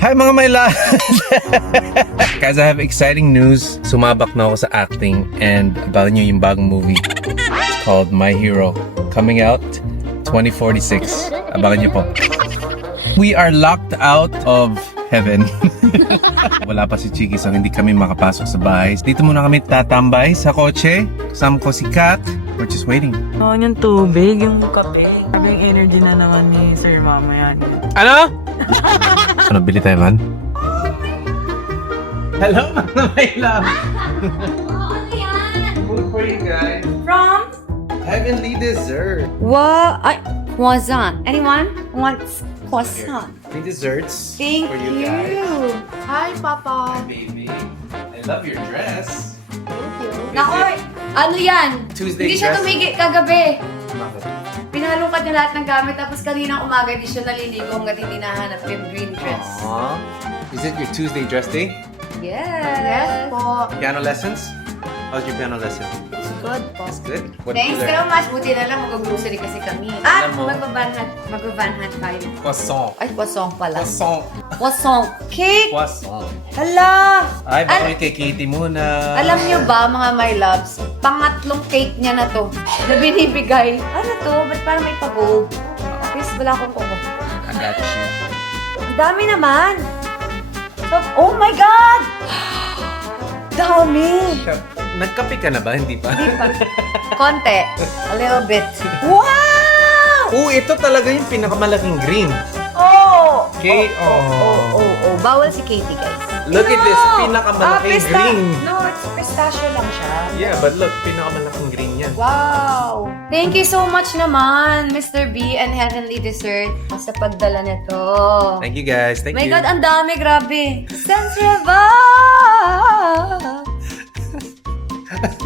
Hi mga my love! Guys, I have exciting news. Sumabak na ako sa acting and abangan nyo yung bagong movie. It's called My Hero. Coming out 2046. Abangan nyo po. We are locked out of heaven. Wala pa si Chiki so hindi kami makapasok sa bahay. Dito muna kami tatambay sa kotse. Kasama ko si Kat. We're just waiting. Oo, yung tubig, yung kape. Sabi yung energy na naman ni Sir Mama yan. Ano? Ano, bili tayo man? Hello, mga my love! Food for you guys. From? Heavenly dessert. What? Croissant. Anyone wants croissant? Free desserts Thank for you. you guys. Hi, Papa. Baby, I love your dress. Nako, ano yan? Tuesday Hindi siya dress? tumigil kagabi. Bakit? Pinalungkat niya lahat ng gamit tapos kaninang umaga di siya naliligo hanggat hindi nahanap yung green dress. Aww. Is it your Tuesday dress day? Yes po. Piano lessons? How's your piano lesson? It's good po. It's good? What Thanks did you so learn? much. Buti na lang mag-grocery kasi kami. At Alam mo. mag-van hat tayo. Croissant. Ay, croissant pala. Croissant. Croissant. Cake! Croissant. Hala! Ay, baka may kay Katie muna. Alam niyo ba, mga my loves, pangatlong cake niya na to na binibigay. Ano to? Ba't parang may pag-gold? Please, wala akong kuko. I got you. Ang dami naman! Oh my God! Dami! Nagkape ka na ba? Hindi pa? Di pa. Konti. A little bit. Wow! Oh, ito talaga yung pinakamalaking green. Oh! Okay, Oh. Bawal si Katie, guys. Look at this, pinakamalaking green. No, it's pistachio lang siya. Yeah, but look, pinakamalaking green yan. Wow! Thank you so much naman, Mr. B and Heavenly Dessert, sa pagdala nito. Thank you guys, thank My you. God, ang dami, grabe. Sensiba!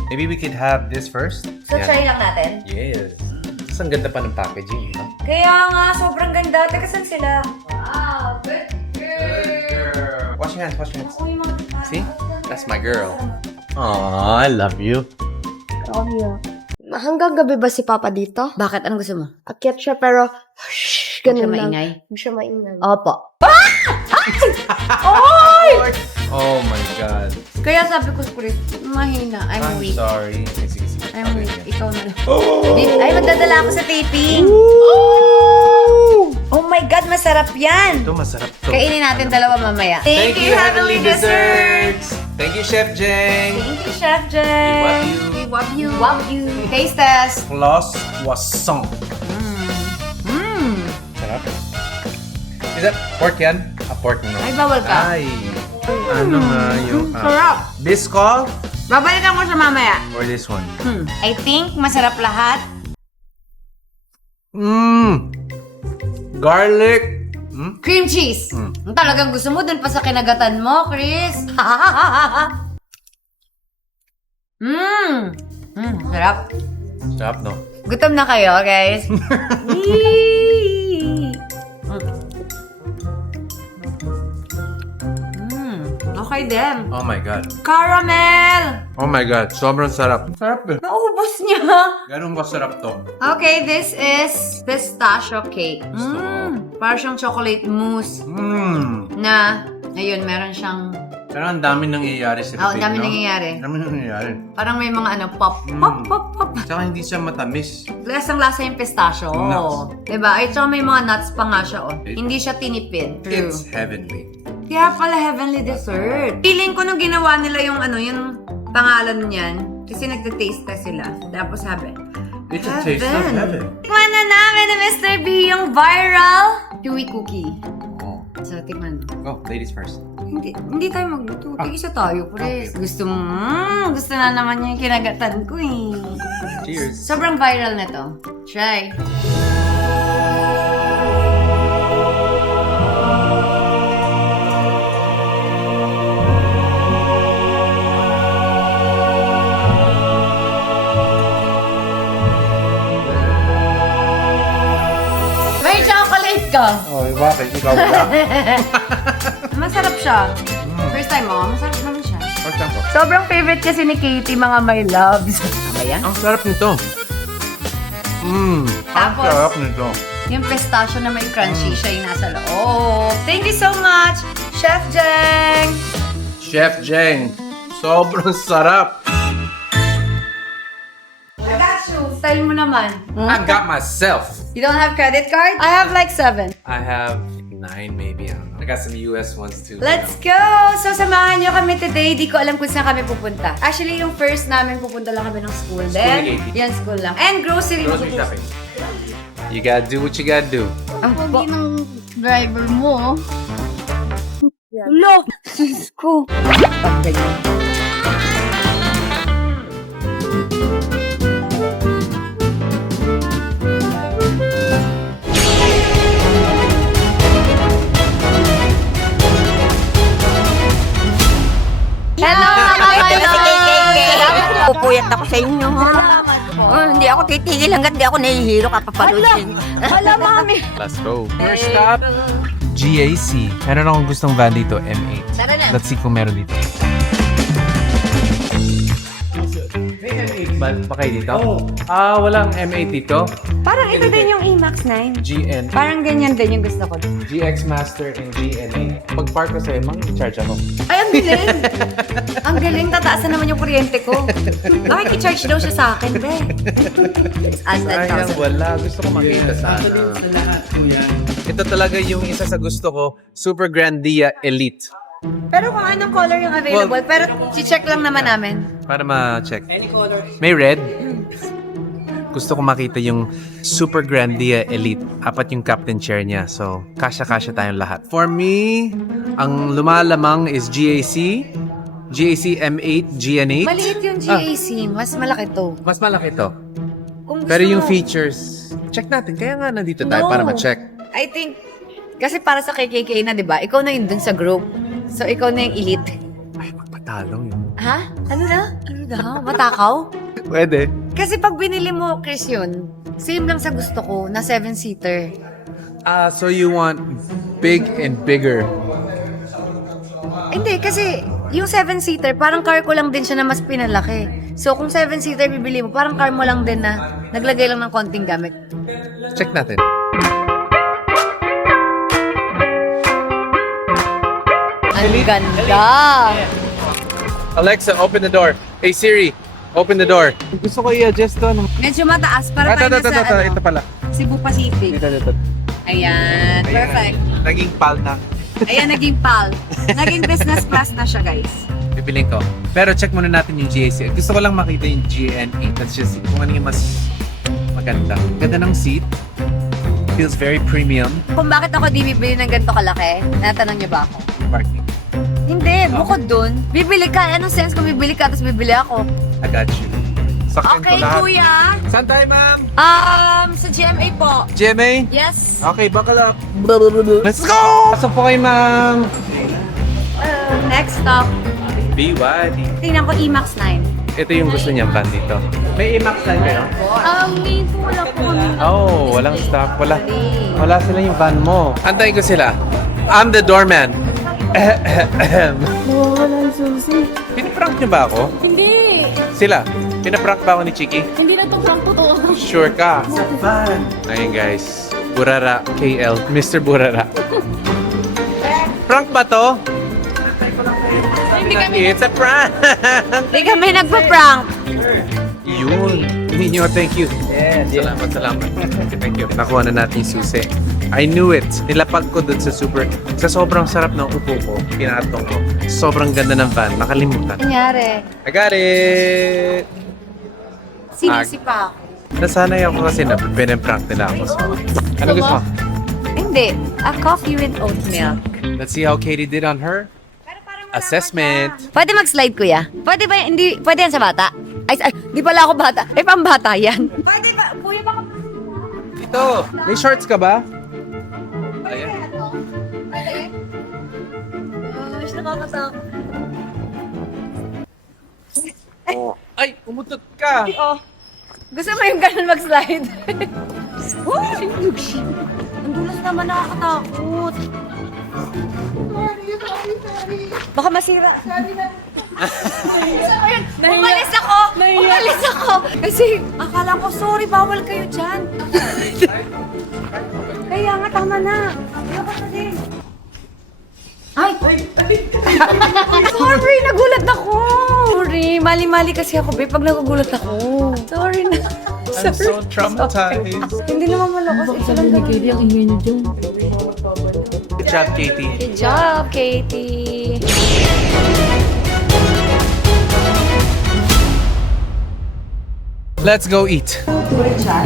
Maybe we could have this first. So, try lang natin. Yes. Mas ang ganda pa ng packaging, no? Kaya nga, sobrang ganda. Teka, saan sila? Wow, good girl. Wash your hands, wash your hands. Ako yung mga detalye. See? That's my girl. Aww, I love you. Hanggang gabi ba si Papa dito? Bakit? Anong gusto mo? Akyat siya pero Hindi siya ganun lang. maingay? Hindi siya maingay. Opo. Oh my God. Kaya sabi ko, Chris, mahina. I'm weak. sorry. Sige, sige. I'm weak. Ikaw na lang. Ay, magdadala ako sa taping. Oh my God, masarap yan. Ito, masarap to. Kainin natin dalawa mamaya. Thank you, Heavenly Desserts! Thank you, Chef Jeng! Thank you, Chef Jay. We love you. We love you. Taste test. Plus croissant. Sarap. Is that pork yan? Pork na. Ay, bawal ka. Ay. Ano nga yung... Sarap. Biscol? Babalikan ko siya mamaya. Or this one? I think masarap lahat. Garlic. Cream cheese. Ang talagang gusto mo dun pa sa kinagatan mo, Chris. Sarap. Sarap, no? Gutom na kayo, guys. Okay din. Oh my God. Caramel! Oh my God. Sobrang sarap. Sarap eh. Naubos niya. Ganun kasarap to. Okay, this is pistachio cake. Parang siyang chocolate mousse na, ayun, meron siyang, Pero ang dami nangyayari sa ang bibig, dami no? nangyayari. Ang dami nangyayari. Parang may mga ano, pop. Tsaka hindi siya matamis. Lasang-lasa yung pistachio. Nuts. Diba? Ay, tsaka may mga nuts pa nga siya, oh. Hindi siya tinipid. True. It's heavenly. Kaya pala Heavenly Dessert. Feeling ko nung ginawa nila yung ano, yung pangalan niyan, kasi nagta-taste test sila. Tapos sabi, It's a taste of heaven. tikman na namin ni Mr. B yung viral chewy cookie. Oh. So, tikman mo. Go, ladies first. Hindi tayo magluto. Tig-isa tayo, Chris. Gusto mo, gusto na naman yung kinagatan ko eh. Cheers. Sobrang viral na to. Try. May chocolate ka. Oh, bakit? Ikaw ba? Masarap siya. First time mo, masarap naman siya. For example. Sobrang favorite kasi ni Katie, mga my loves. Tama yan? Ang sarap nito. Ang Tapos, sarap nito. yung pistachio na may crunchy siya yung nasa loob. Thank you so much, Chef Jeng! Chef Jeng. Sobrang sarap. I got you. Style mo naman. I got myself. You don't have credit card? I have like 7. I have 9 maybe. I don't know. I got some US ones too. Let's go! So, samahan niyo kami today. Di ko alam kung saan kami pupunta. Actually, yung first namin pupunta lang kami ng school. Then, yan, school lang. And grocery. Grocery shopping. You gotta do what you gotta do. Ang Pogi ng driver mo. Lo! Sus ko. pag ganyan. Hello, mga kayo! Pupuyat ako sa inyo, ha? Oh, hindi ako titigil hanggang di ako nahihilo kapapalusin. Hala, mami. Let's go. First stop, GAC. Meron akong gustong van dito, M8. Tara na. Let's see kung meron dito. May M8 ba pa kayo dito? Walang M8 dito. Parang ito din yung E-Max 9. GN, Parang ganyan din yung gusto ko. GX Master, and GN8. Pag park ko sa'yo, charge ako. Ay, ang galing! Ang galing, tataasan naman yung kuryente ko. Nakikicharge daw siya sa akin, be. Sayang, 100,000. wala. Gusto ko makita sana. Ito talaga yung isa sa gusto ko, Super Grandia Elite. Pero kung anong color yung available, pero check lang naman namin. Para ma-check. May red. Gusto ko makita yung Super Grandia Elite. 4 yung captain chair niya. So, kasya-kasya tayong lahat. For me, ang lumalamang is GAC. GAC M8, GN8. Maliit yung GAC, mas malaki to. Mas malaki to. Kung Pero gusto yung mo- features, check natin. Kaya nga nandito tayo No. para ma-check. I think, kasi para sa KKK na, di ba? Ikaw na yun dun sa group. So, ikaw na yung elite. Ay, magpatalong yun. Ha? Ano na? Ano na? Matakaw? Pwede. Kasi pag binili mo, Chris, yun, same lang sa gusto ko, na 7-seater. So you want big and bigger. Hindi, kasi yung 7-seater, parang car ko lang din siya na mas pinalaki. So, kung 7-seater bibili mo, parang car mo lang din na naglagay lang ng konting gamit. Check natin. Ang ganda! Alexa, open the door. Hey Siri, open the door. Gusto ko i-adjust to. Medyo mataas para tayo nasa Ito pala. Cebu Pacific. Ito. Ayan, perfect. Naging pal na. Ayan, naging PAL. Naging business class na siya, guys. Bibiling ko. Pero check muna natin yung GAC. Gusto ko lang makita yung GN8. That's just kung ano yung mas maganda. Ganda ng seat. Feels very premium. Kung bakit ako di bibili ng ganito kalaki, natanong niyo ba ako? Parking. Hindi, bukod dun, bibili ka. Anong sense kung bibili ka, tapos bibili ako? I got you. Sakyan Okay, ko lahat. kuya. Saan tayo, ma'am? Sa GMA po. GMA? Yes. Okay, buckle up. Let's go! Pasok po kayo, ma'am. Next stop, BYD. tingnan ko E-Max 9. Ito yung gusto niyang van dito. May IMAX na kayo? May wala po kami. Oh, walang stock. Wala sila yung van mo. Antayin ko sila. I'm the doorman. Nawawala yung susi. Pinaprank niyo ba ako? Hindi. Sila? Pinaprank ba ako ni Chiki? Hindi na to prank totoo. Sure ka? Ayun guys. Burara KL. Mr. Burara. Prank ba to? It's a prank! Hindi kami nagpa-prank. Yun. Ninyo, thank you. Salamat. Thank you. Nakuha na natin yung susi. I knew it. Nilapag ko dun sa sobrang sarap ng upo ko. Pinatong ko. Sobrang ganda ng van. Nakalimutan. Nangyari. I got it! Sinisipa ako. Nasanay ako kasi na pinaprank nila ako. So, ano gusto mo? Hindi. A coffee with oat milk. Let's see how Katie did on her assessment. Pwede mag-slide, kuya? Pwede ba? Hindi. Pwede yan sa bata? Ay, di pala ako bata. Ay, pambata yan. Pwede ba? Kuya, baka... Ito, may shorts ka ba? Ayan. Nakakatakot. Ay, umutot ka! Oh. Gusto mo yung ganun mag-slide? Ang dulas naman, nakakatakot. Baka masira. Umalis ako! Umalis ako! Kasi akala ko, sorry, bawal kayo dyan. Kaya nga, tama na. Ayoko na din. Ay! Sorry, nagulat ako. Sorry, mali-mali kasi ako, babe, pag nagugulat ako. Sorry na. I'm so traumatized. Hindi naman malakas. Ito lang Katie, ang ingay niyo dyan. Good job, Katie. Good job, Katie. Let's go eat. What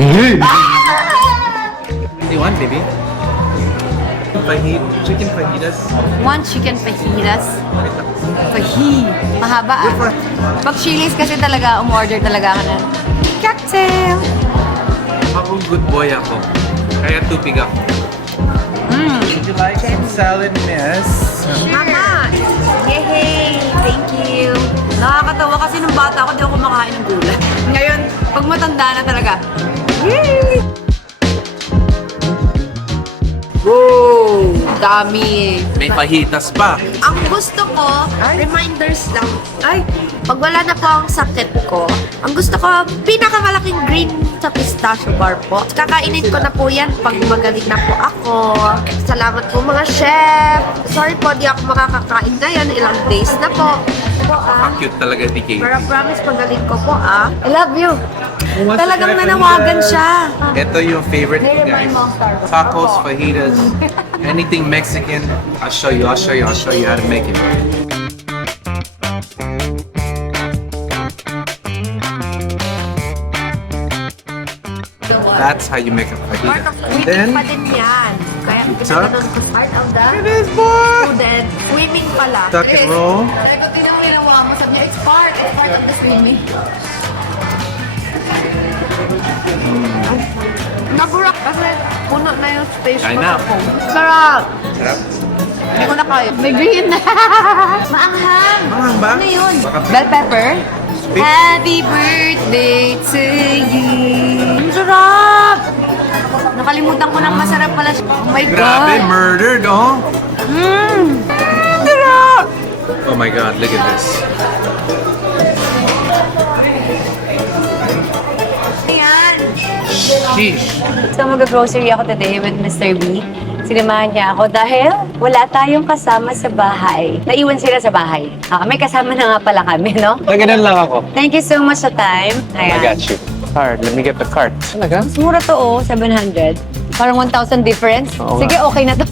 do you want, baby? Chicken fajitas. One chicken fajitas. Mahaba ah. Pag Chili's kasi talaga, umorder talaga ako ng cocktail. Ako good boy ako. Kaya tupig ako. Would you like some salad, miss? Mama! Yay! Thank you! Nakakatawa kasi nung bata ako, di ako kumakain ng gulay. Ngayon, pag matanda na talaga, yay! Wow! Dami! May fajitas pa. Ang gusto ko, reminders lang. Ay! Pag wala na po ang sakit ko, ang gusto ko, pinakamalaking green sa pistachio bar po. Kakainin ko na po yan pag magaling na po ako. Salamat po mga chef. Sorry po, di ako makakakain na yan. Ilang days na po. Cute talaga ni Katie. Pero promise, magaling ko po I love you! Talagang nanawagan siya. Ito yung favorite ko, guys. Tacos, fajitas, anything Mexican. I'll show you how to make it. That's how you make a Part fajita. of And swimming then, pa din yan. Kaya Tuck. pinagano'n ko part of the it is boy! student. Swimming pala. Tuck and roll. Ito tinawinawa mo. Sabi niya, it's part of the swimming. Naburak kasi puno na yung space I ko know. sa phone. Sarap! Sarap. Hindi ko na kaya. May green na. Maanghang! Mahang ba? Ano yun? Baka Bell pepper? Sweet. Happy birthday to you! Ang sarap! Nakalimutan ko ng masarap pala siya. Oh my Grabe, God! murdered, oh! Sarap! Oh my God, look at this. Ayan! Sheesh. So mag-grocery ako today with Mr. B. Sinamahan niya ako dahil wala tayong kasama sa bahay. Naiwan sila sa bahay. May kasama na nga pala kami, no? Ganun lang ako. Thank you so much sa time. Ayan. you. Card, let me get the card. Talaga? Mas mura to, 700. Parang 1,000 difference. Oo Sige, okay na to.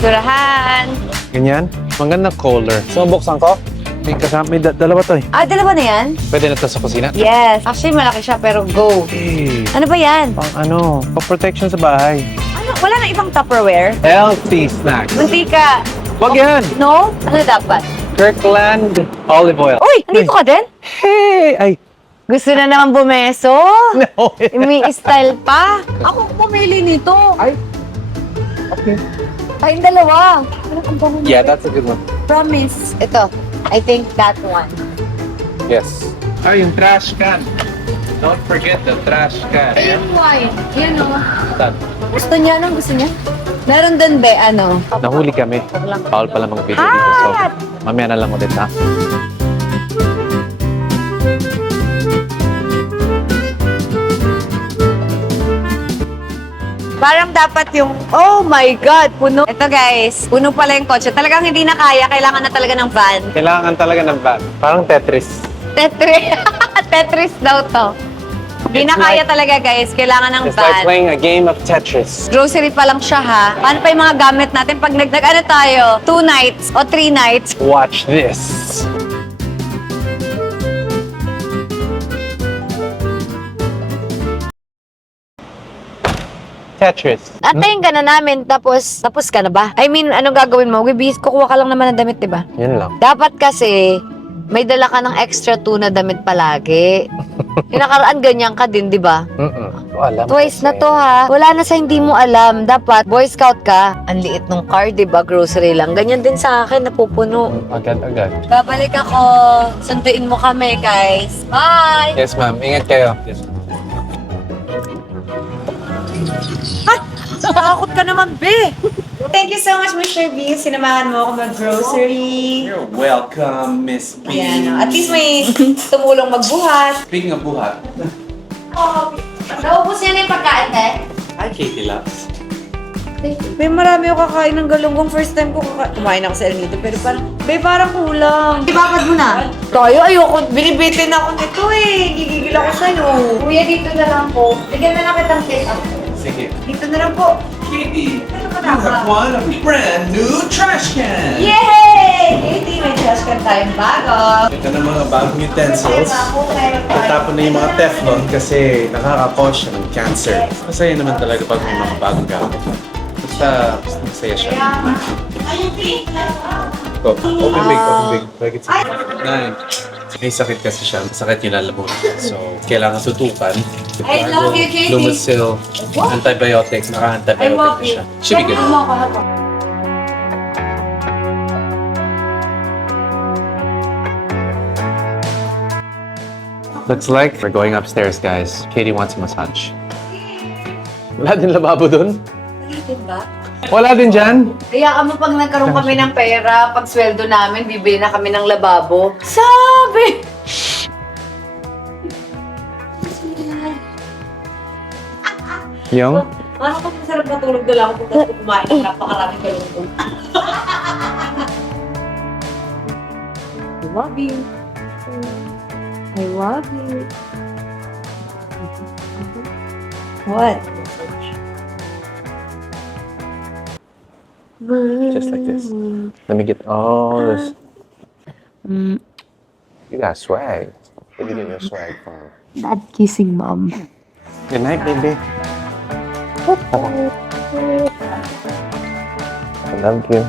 Surahan. Ganyan? Magandang color. So, buksan ko? May kasama, dalawa to eh. Dalawa na yan? Pwede na to sa kusina? Yes. Actually, malaki siya, pero go. Hey, Ano ba yan? pang protection sa bahay. Ano? Wala na ibang Tupperware? Healthy snacks. Muntika. Wag yan! No? Ano dapat? Kirkland olive oil. Uy! Nandito ka din? Hey! Ay! Gusto na naman bumeso? No! May style pa? Ako pumili nito. Ay! Okay. Tayong dalawa. Ano ang bango Yeah, that's a good one. Promise. Ito. I think that one. Yes. Ay, yung trash can. Don't forget the trash can. Yung wine. Yan o. That. Gusto niya? Anong gusto niya? Meron doon, be, ano? Nahuli kami. Bawal pala mag-video dito. So, mamaya na lang ulit ha. Parang dapat yung, oh my God, puno. Ito guys, puno pala yung kotse. Talagang hindi na kaya, kailangan na talaga ng van. Kailangan talaga ng van. Parang Tetris. Tetris. Tetris daw to. Hindi na It's kaya like- talaga guys, kailangan ng It's van. like playing a game of Tetris. Grocery pa lang siya ha. Paano pa yung mga gamit natin pag ano tayo? 2 nights o 3 nights? Watch this. Tetris. Antayin ka na namin, tapos ka na ba? I mean, anong gagawin mo? Kukuha ka lang naman ng damit, di ba? Yun lang. Dapat kasi, may dala ka ng extra 2 na damit palagi. Yung nakaraan, ganyan ka din, di ba? Alam Twice na kasi. to ha. Wala na sa hindi mo alam. Dapat, Boy Scout ka. Ang liit nung car, di ba? Grocery lang. Ganyan din sa akin, napupuno. Agad-agad. Babalik ako. Sunduin mo kami, guys. Bye! Yes, ma'am. Ingat kayo. Yes. Nakakot ka naman, be! Thank you so much, Mr. B. Sinamahan mo ako mag-grocery. You're welcome, Miss B. Ayan, at least may tumulong magbuhat. Speaking of buhat, Naubos niya na yung pagkain, te. hi Katie Loves. May marami ako kakain ng galunggong. First time ko kumain ako sa El Nido, pero parang kulang. Ibabad mo na. Tayo, ayoko. Binibitin ako nito eh. Gigigil ako sa'yo. Kuya, dito na lang po. Bigyan na lang kitang take up. Sige. Dito na lang po. Katie, you have won a brand new trash can. Yay! Katie, may trash can tayong bago. Ito na mga bagong utensils. Tatapon na yung mga Teflon kasi nakaka-cause siya ng cancer. Masaya naman talaga pag may mga bagong gamit. Basta masaya siya. Go. Open big. Like it's nine. May sakit kasi siya. Masakit yung lalamunan. So, kailangan tutukan. I love you, Katie. Lumasil. Antibiotics. Naka-antibiotic na siya. Should be good. Looks like we're going upstairs, guys. Katie wants a massage. Wala din lababo dun? Diba? Wala din dyan? Kaya kamo pag nagkaroon kami ng pera, pag sweldo namin, bibili na kami ng lababo. Sabi! Yung? Ano ko masarap matulog na lang ako pag kumain ng napakaraming galunggong. I love you. I love you. What? Just like this. Let me get all this. You got swag. Where did you get your swag from? Dad kissing mom. Good night, baby. I love you.